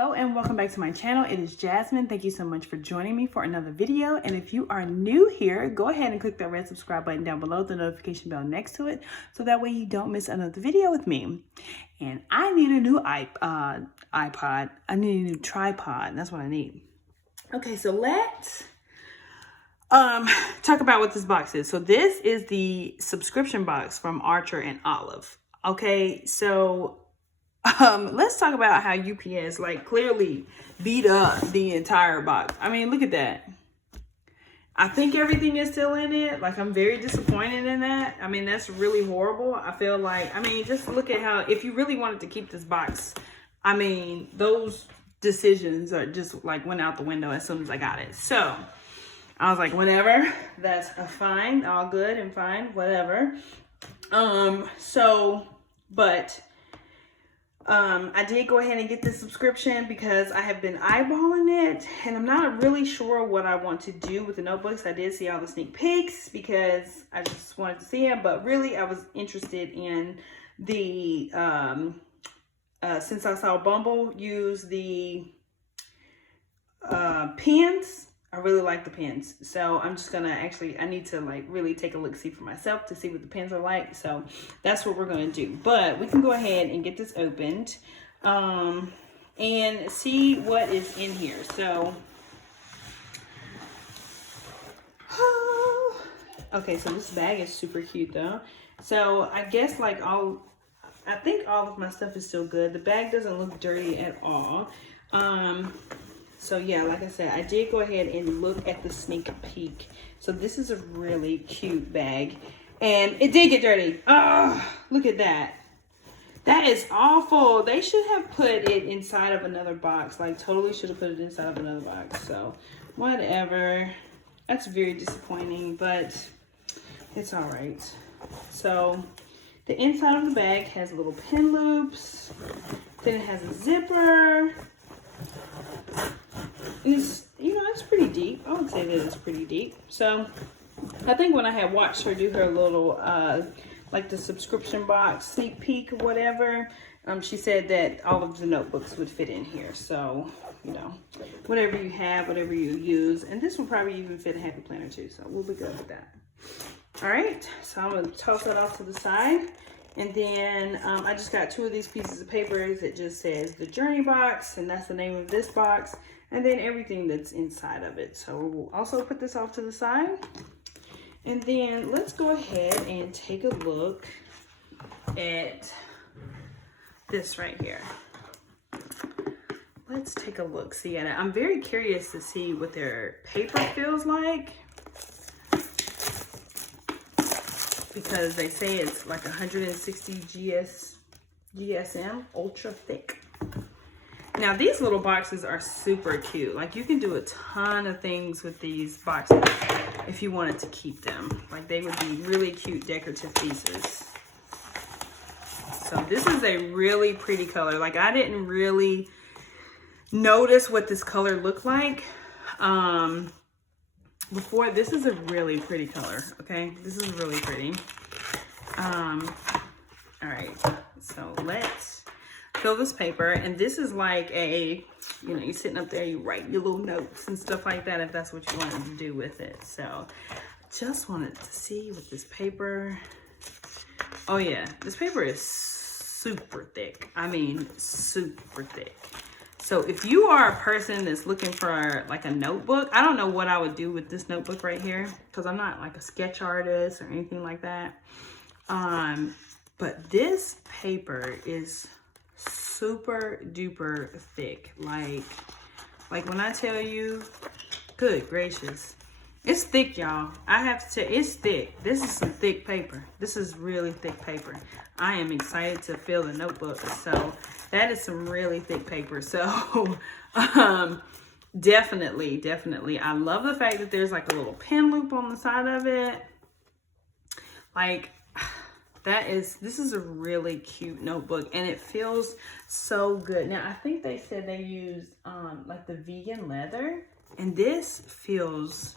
Hello and welcome back to my channel. It is Jasmine. Thank you so much for joining me for another video. And if you are new here, go ahead and click that red subscribe button down below, the notification bell next to it, so that way you don't miss another video with me. And I need a new iPod. I need a new tripod. That's what I need. Okay, so let's talk about what this box is. So this is the subscription box from Archer and Olive. Okay, so let's talk about how UPS like clearly beat up the entire box. I mean, look at that. I think everything is still in it. Like, I'm very disappointed in that. I mean, that's really horrible. I feel like, I mean, just look at how, if you really wanted to keep this box, I mean, those decisions are just like went out the window as soon as I got it. So I was like, whatever, that's fine, all good and fine, whatever. I did go ahead and get this subscription because I have been eyeballing it and I'm not really sure what I want to do with the notebooks. I did see all the sneak peeks because I just wanted to see them, but really I was interested in the, since I saw Bumble use the pens. I really like the pens, so I'm just gonna I need to like really take a look see for myself to see what the pens are like. So that's what we're gonna do. But we can go ahead and get this opened and see what is in here. So okay, so this bag is super cute though. So I guess like I think all of my stuff is still good. The bag doesn't look dirty at all. So yeah, like I said, I did go ahead and look at the sneak peek. So this is a really cute bag and it did get dirty. Oh, look at that. That is awful. They should have put it inside of another box. Like, totally should have put it inside of another box. So whatever. That's very disappointing, but it's all right. So the inside of the bag has little pin loops. Then it has a zipper. And it's, you know, it's pretty deep. I would say that it's pretty deep. So I think when I had watched her do her little like the subscription box sneak peek or whatever, she said that all of the notebooks would fit in here. So, you know, whatever you have, whatever you use, and this will probably even fit a Happy Planner too, so we'll be good with that. All right, so I'm gonna toss that off to the side. And then I just got 2 of these pieces of paper that just says the Journey box, and that's the name of this box, and then everything that's inside of it. So we'll also put this off to the side. And then let's go ahead and take a look at this right here. Let's take a look. See, and I'm very curious to see what their paper feels like, because they say it's like 160 GSM, ultra thick. Now these little boxes are super cute. Like, you can do a ton of things with these boxes if you wanted to keep them. Like, they would be really cute decorative pieces. So this is a really pretty color. Like, I didn't really notice what this color looked like before. This is a really pretty color. Okay, this is really pretty. All right, so let's fill this paper, and this is like a, you know, you're sitting up there, you write your little notes and stuff like that if that's what you wanted to do with it. So just wanted to see what this paper, oh yeah, this paper is super thick. I mean, super thick. So if you are a person that's looking for like a notebook, I don't know what I would do with this notebook right here, because I'm not like a sketch artist or anything like that. But this paper is super duper thick. Like when I tell you, good gracious, it's thick, y'all. I have to tell you, it's thick. This is some thick paper. This is really thick paper. I am excited to fill the notebook. So that is some really thick paper. So definitely. I love the fact that there's like a little pin loop on the side of it. Like, this is a really cute notebook, and it feels so good. Now, I think they said they used like the vegan leather, and this feels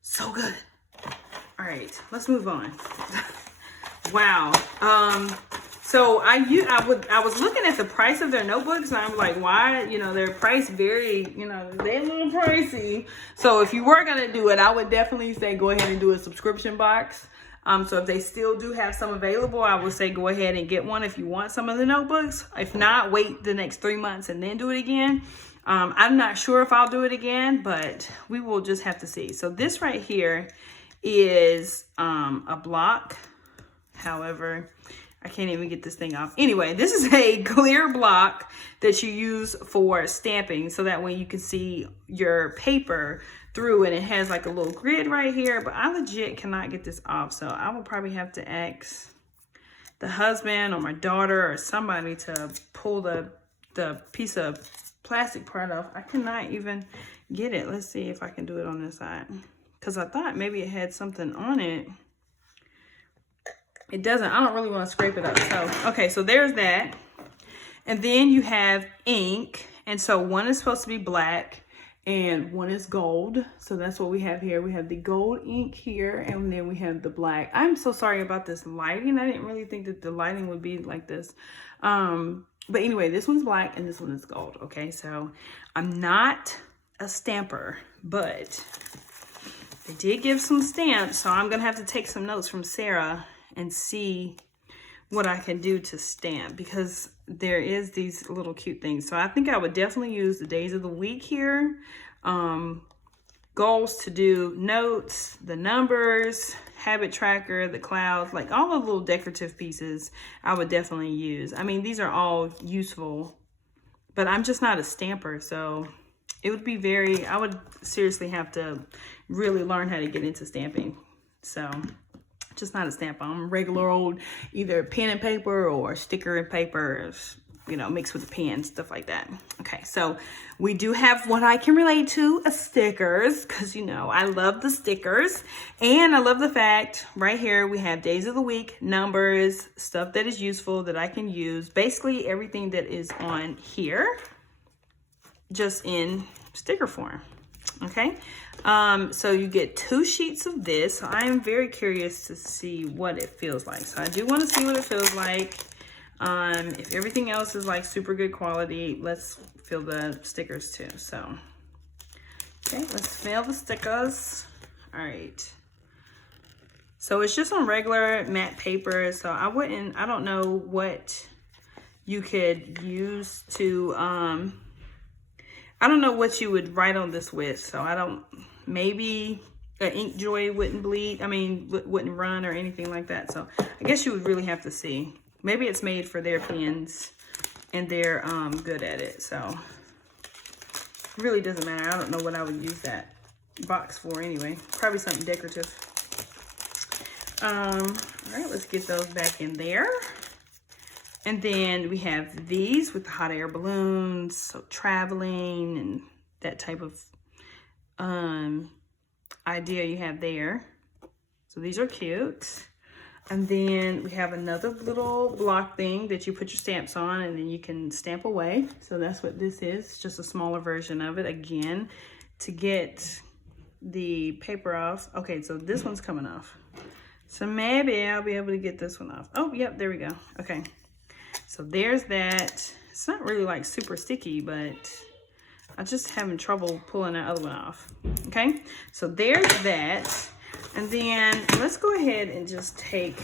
so good. All right, let's move on. Wow. So I was looking at the price of their notebooks, and I'm like, why? You know, their price very, you know, they're a little pricey. So if you were gonna do it, I would definitely say go ahead and do a subscription box. So if they still do have some available, I would say go ahead and get one if you want some of the notebooks. If not, wait the next 3 months and then do it again. I'm not sure if I'll do it again, but we will just have to see. So this right here is a block. However, I can't even get this thing off. Anyway, this is a clear block that you use for stamping, so that way you can see your paper through, and it has like a little grid right here, but I legit cannot get this off. So I will probably have to ask the husband or my daughter or somebody to pull the piece of plastic part off. I cannot even get it. Let's see if I can do it on this side, because I thought maybe it had something on it. It doesn't. I don't really want to scrape it up. So, okay, so there's that. And then you have ink. And so one is supposed to be black and one is gold. So that's what we have here. We have the gold ink here, and then we have the black. I'm so sorry about this lighting. I didn't really think that the lighting would be like this. But anyway, this one's black and this one is gold. Okay, so I'm not a stamper, but they did give some stamps. So I'm going to have to take some notes from Sarah and see what I can do to stamp, because there is these little cute things. So I think I would definitely use the days of the week here. Goals to do notes, the numbers, habit tracker, the clouds, like all the little decorative pieces I would definitely use. I mean, these are all useful, but I'm just not a stamper. So it would be I would seriously have to really learn how to get into stamping. So just not a stamper. I'm regular old either pen and paper or sticker and paper, you know, mixed with a pen, stuff like that. Okay, so we do have what I can relate to, stickers, because, you know, I love the stickers. And I love the fact right here we have days of the week, numbers, stuff that is useful that I can use. Basically everything that is on here, just in sticker form. Okay, so you get 2 sheets of this. So I am very curious to see what it feels like. So I do want to see what it feels like. If everything else is like super good quality, let's feel the stickers too. So, okay, let's smell the stickers. All right. So it's just on regular matte paper. So I don't know what you could use to, I don't know what you would write on this with. So maybe an Inkjoy wouldn't bleed. I mean, wouldn't run or anything like that. So I guess you would really have to see. Maybe it's made for their pens and they're good at it. So it really doesn't matter. I don't know what I would use that box for anyway. Probably something decorative. All right, let's get those back in there. And then we have these with the hot air balloons, so traveling and that type of idea you have there. So these are cute. And then we have another little block thing that you put your stamps on, and then you can stamp away. So that's what this is, it's just a smaller version of it. Again, to get the paper off. Okay, so this one's coming off. So maybe I'll be able to get this one off. Oh, yep, there we go. Okay. So there's that. It's not really like super sticky, but I'm just having trouble pulling that other one off. Okay, so there's that. And then let's go ahead and just take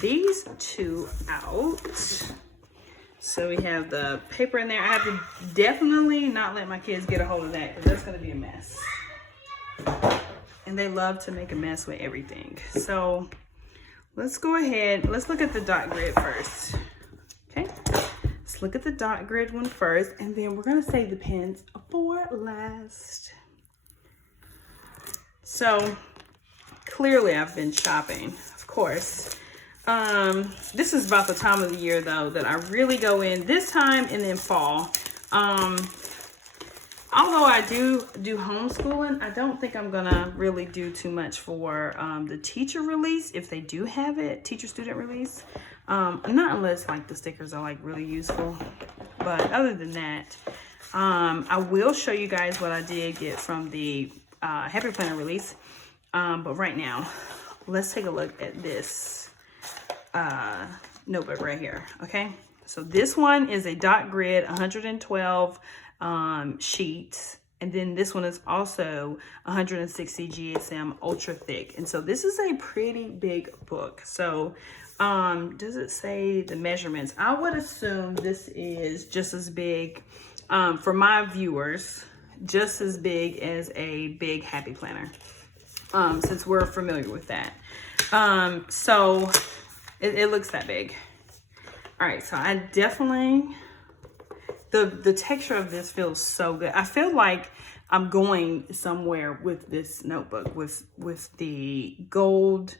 these 2 out. So we have the paper in there. I have to definitely not let my kids get a hold of that, because that's going to be a mess. And they love to make a mess with everything. So let's go ahead. Let's look at the dot grid first. Okay, let's look at the dot grid one first, and then we're gonna save the pens for last. So clearly I've been shopping, of course. This is about the time of the year though that I really go in, this time and then fall. Although I do homeschooling, I don't think I'm gonna really do too much for the teacher release, if they do have it, teacher student release. Not unless like the stickers are like really useful, but other than that, I will show you guys what I did get from the Happy Planner release. But right now, let's take a look at this notebook right here, okay? So this one is a dot grid, 112 sheets. And then this one is also 160 GSM ultra thick. And so this is a pretty big book. So does it say the measurements? I would assume this is just as big, for my viewers, just as big as a big Happy Planner, since we're familiar with that. So it looks that big. All right, so I definitely, the texture of this feels so good. I feel like I'm going somewhere with this notebook, with the gold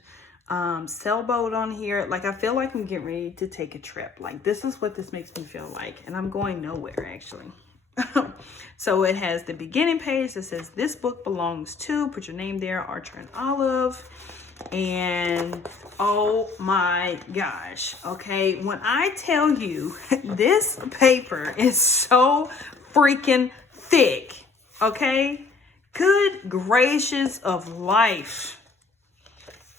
sailboat on here. Like, I feel like I'm getting ready to take a trip. Like, this is what this makes me feel like, and I'm going nowhere actually. So it has the beginning page that says this book belongs to, put your name there, Archer and Olive. And oh my gosh, okay, when I tell you this paper is so freaking thick, okay, good gracious of life,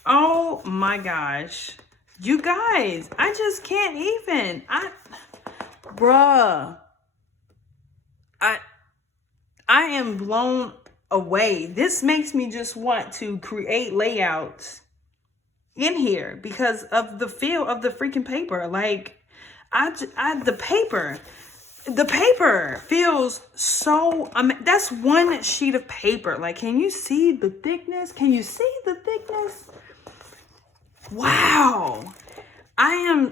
oh my gosh, you guys, I just can't even, bruh, I am blown away. This makes me just want to create layouts in here because of the feel of the freaking paper. Like, the paper feels so, that's one sheet of paper. Like, can you see the thickness? Can you see the thickness? Wow. I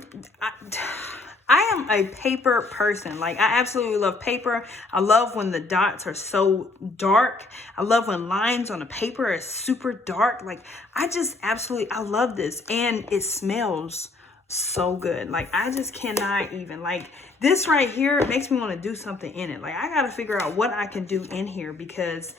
am a paper person. Like, I absolutely love paper. I love when the dots are so dark. I love when lines on a paper are super dark. Like, I just absolutely, I love this. And it smells so good. Like, I just cannot even, like, this right here makes me want to do something in it. Like, I got to figure out what I can do in here because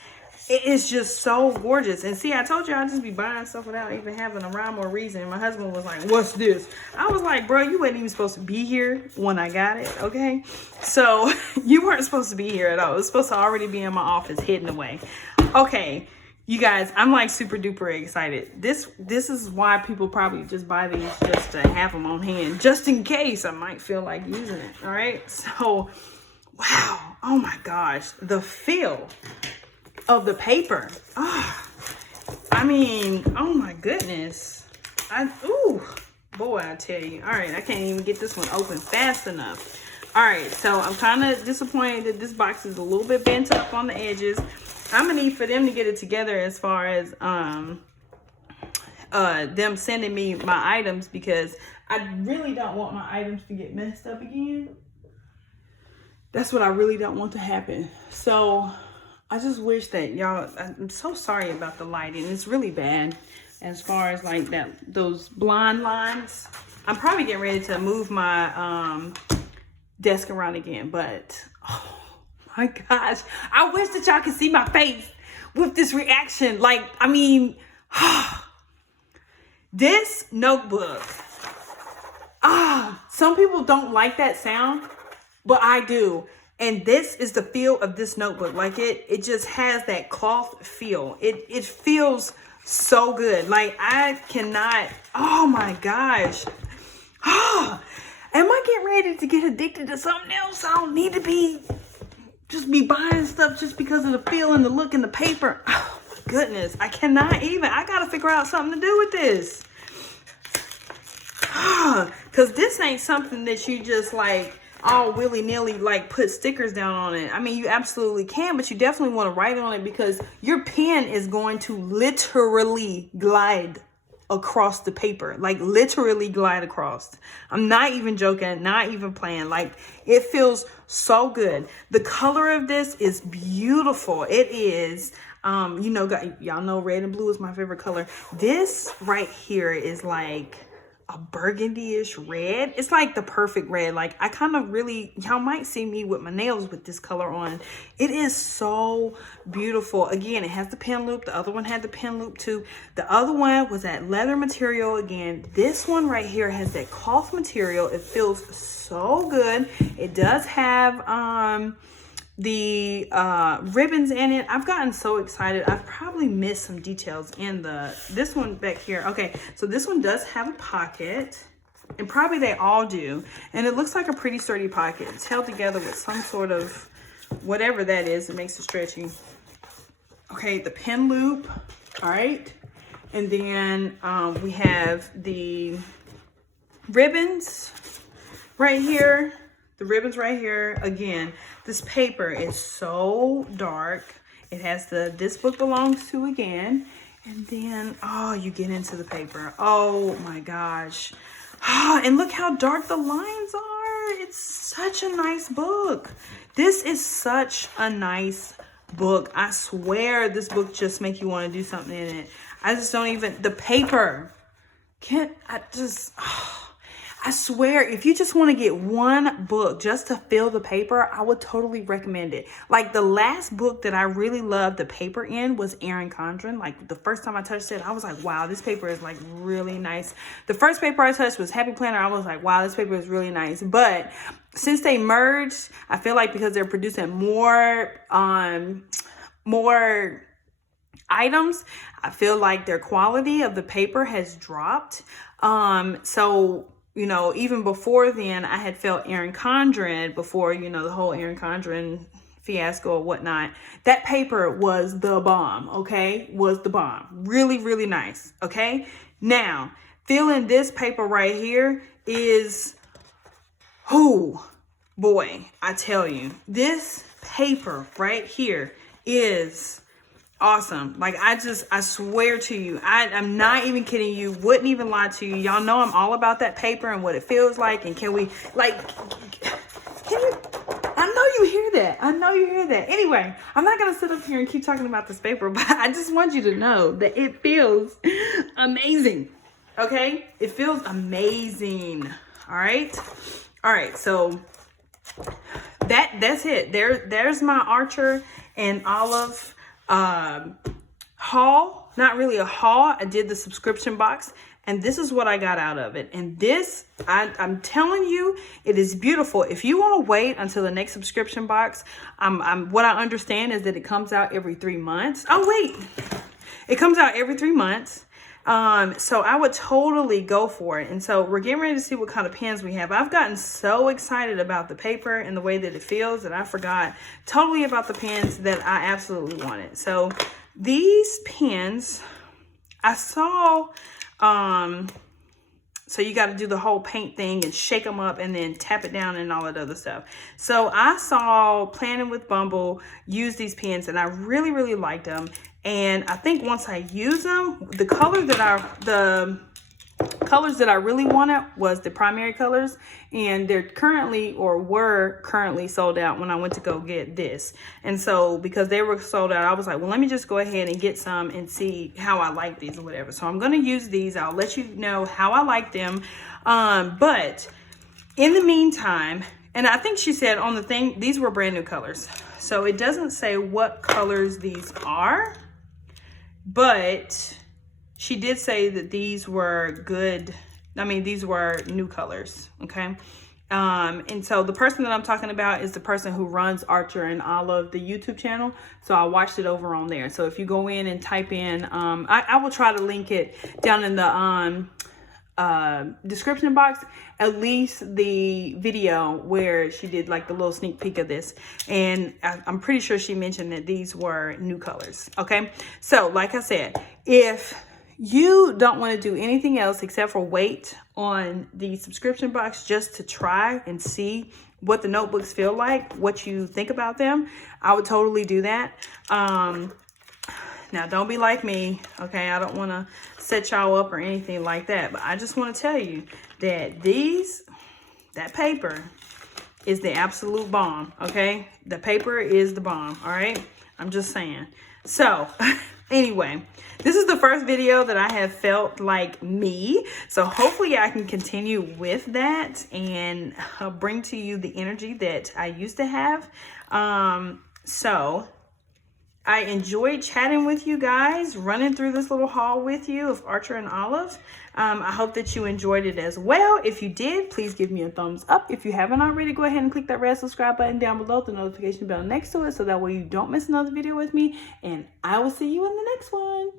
it is just so gorgeous. And see, I told you I'd just be buying stuff without even having a rhyme or reason. My husband was like, what's this? I was like, bro, you weren't even supposed to be here when I got it, okay? So you weren't supposed to be here at all. It was supposed to already be in my office hidden away. Okay, you guys, I'm like super duper excited. This is why people probably just buy these just to have them on hand, just in case I might feel like using it, all right? So, wow, oh my gosh, the feel of the paper. I mean, oh my goodness. Ooh, boy, I tell you. All right, I can't even get this one open fast enough. All right, so I'm kind of disappointed that this box is a little bit bent up on the edges. I'm gonna need for them to get it together as far as them sending me my items, because I really don't want my items to get messed up again. That's what I really don't want to happen. So I just wish that y'all, I'm so sorry about the lighting. It's really bad as far as like those blind lines. I'm probably getting ready to move my desk around again, but oh my gosh, I wish that y'all could see my face with this reaction. Like, I mean, this notebook, some people don't like that sound, but I do. And this is the feel of this notebook. Like, it just has that cloth feel. It feels so good. Like, I cannot, oh my gosh. Am I getting ready to get addicted to something else? I don't need to just be buying stuff just because of the feel and the look and the paper. Oh my goodness, I cannot even. I gotta figure out something to do with this. Because this ain't something that you just like all willy-nilly like put stickers down on it. I mean, you absolutely can, but you definitely want to write on it because your pen is going to literally glide across the paper, like literally glide across. I'm not even joking, not even playing. Like, it feels so good. The color of this is beautiful. It is, you know, y'all know red and blue is my favorite color. This right here is like a burgundy-ish red. It's like the perfect red. Like, I kind of really, y'all might see me with my nails with this color on. It is so beautiful. Again, it has the pen loop. The other one had the pen loop too. The other one was that leather material. Again, this one right here has that cloth material. It feels so good. It does have the ribbons in it. I've gotten so excited. I've probably missed some details in this one back here. Okay, so this one does have a pocket and probably they all do. And it looks like a pretty sturdy pocket. It's held together with some sort of whatever that is that makes it stretchy. Okay, the pen loop. All right. And then we have the ribbons right here. The ribbons right here. Again, this paper is so dark. It has the This Book Belongs To again. And then, oh, you get into the paper. Oh my gosh. And look how dark the lines are. It's such a nice book. This is such a nice book. I swear this book just makes you want to do something in it. I just don't even, the paper. I swear, if you just want to get one book just to fill the paper, I would totally recommend it. Like the last book that I really loved the paper in was Erin Condren. Like the first time I touched it, I was like, wow, this paper is like really nice. The first paper I touched was Happy Planner. I was like, wow, this paper is really nice. But since they merged, I feel like because they're producing more items, I feel like their quality of the paper has dropped. So, you know, even before then, I had felt Erin Condren before, you know, the whole Erin Condren fiasco or whatnot. That paper was the bomb, okay? Was the bomb. Really, really nice, okay? Now, feeling this paper right here is, oh, boy, I tell you, this paper right here is awesome. Like I swear to you, I'm not even kidding you, wouldn't even lie to you. Y'all know I'm all about that paper and what it feels like. And can you, I know you hear that. I know you hear that. Anyway, I'm not going to sit up here and keep talking about this paper, but I just want you to know that it feels amazing. Okay. It feels amazing. All right. All right. So that's it. There's my Archer and Olive haul. Not really a haul. I did the subscription box and this is what I got out of it. And this, I'm telling you, it is beautiful. If you want to wait until the next subscription box, what I understand is that it comes out every 3 months. Oh wait, it comes out every 3 months. So I would totally go for it. And so we're getting ready to see what kind of pens we have. I've gotten so excited about the paper and the way that it feels that I forgot totally about the pens that I absolutely wanted. So these pens, I saw, so you got to do the whole paint thing and shake them up and then tap it down and all that other stuff. So I saw Planning with Bumble use these pens and I really, really liked them. And I think once I use them, the colors that I really wanted was the primary colors, and they're currently or were currently sold out when I went to go get this. And so because they were sold out, I was like, well, let me just go ahead and get some and see how I like these or whatever. So I'm going to use these. I'll let you know how I like them. But in the meantime, and I think she said on the thing, these were brand new colors. So it doesn't say what colors these are, but she did say that these were good. I mean, these were new colors. Okay. And so the person that I'm talking about is the person who runs Archer and Olive, the YouTube channel. So I watched it over on there. So if you go in and type in, I will try to link it down in the, description box, at least the video where she did like the little sneak peek of this. And I'm pretty sure she mentioned that these were new colors. Okay. So like I said, if you don't want to do anything else except for wait on the subscription box just to try and see what the notebooks feel like, what you think about them, I would totally do that. Now, don't be like me, okay? I don't want to set y'all up or anything like that, but I just want to tell you that that paper is the absolute bomb, okay? The paper is the bomb, all right? I'm just saying. So, anyway, this is the first video that I have felt like me. So hopefully I can continue with that and bring to you the energy that I used to have. So I enjoyed chatting with you guys, running through this little haul with you of Archer and Olive. I hope that you enjoyed it as well. If you did, please give me a thumbs up. If you haven't already, go ahead and click that red subscribe button down below, the notification bell next to it, so that way you don't miss another video with me. And I will see you in the next one.